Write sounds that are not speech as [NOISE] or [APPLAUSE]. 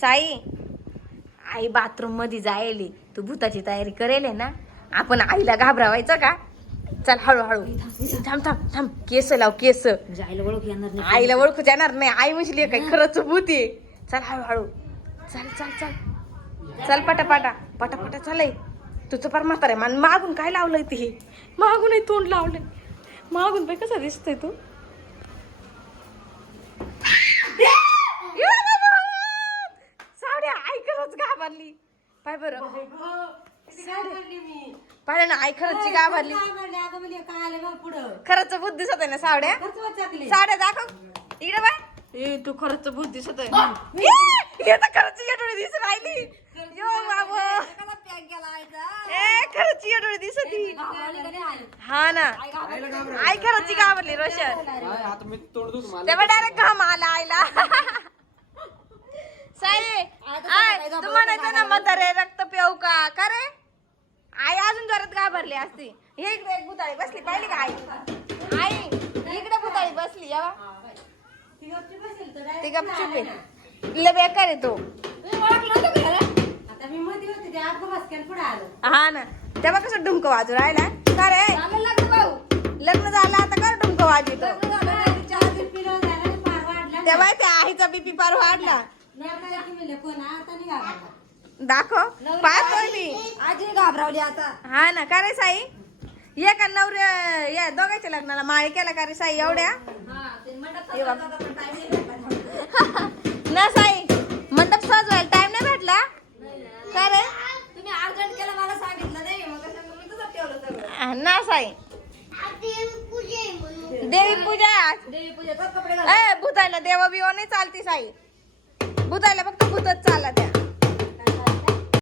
साई आई बाथरूममध्ये जायली. तू भूताची तयारी करेल ना? आपण आईला घाबरावायचं का? चल हळूहळू. थांब थांब. थांब केस लाव केस. आईला ओळख येणार नाही. आईला ओळखूच येणार नाही. आई म्हटली काय खरंच भूत आहे. चल हळूहळू. चल चल चल. चल पटापटा. पटापटा चालय तुझं फार म्हातार आहे. मान मागून काय लावलंय ते? मागूनही तोंड लावलंय. मागून बाई कसा दिसतोय तू साड्या आई घाबरली पाय बरं. पाहिलं ना आई खरंच घाबरली खरंच भूत दिसत आहे ना सावड्या? साड्या दाखव. इकडे बाय. ए तू खरंच भूत दिसत आहे हे तर खरंच येडोळी दिसत राहिली. यो बाबा. ए खरंच येडोळी दिसत. ही. हा ना. आई खरंच घाबरली रोशन. आता मी तोंड दूध मला तेव्हा डायरेक्ट घाम आला आईला साई आय तू म्हणायचं ना म्हातारे? रक्त पिऊ का? का रे? आई अजून जोरात घाबरली असती. हे इकडे एक भुताळी बसली पाहिली का आई? आई इकडे भुताळी बसली यावा. ती गपचूप आहे. बेकार आहे तो. हा ना. तेव्हा कसं डुमकं वाजू राहिला? का रे? लग्न झालं आता कर डुमकं वाजतो तेव्हा त्या आईचा बीपी पार वाढला. दाखव. पाहतोय मी आजी घाबरावली आता. हा ना का रे साई? ये का नवऱ्या या दोघांच्या लग्नाला माळी केला का रे साई एवढ्या. [LAUGHS] ना साई मंडप सजवायला टाइम नाही भेटला? का रे? तुम्ही अर्जंट केलं मला सांगितलं नाही. मग कशाला मी तुझं ठेवलं सगळं? ना साई. देवी पूजा देवी पूजेचा कपडे भूतायला देवा बिवा नाही चालती साई. बुजायला फक्त बुजत चाला त्या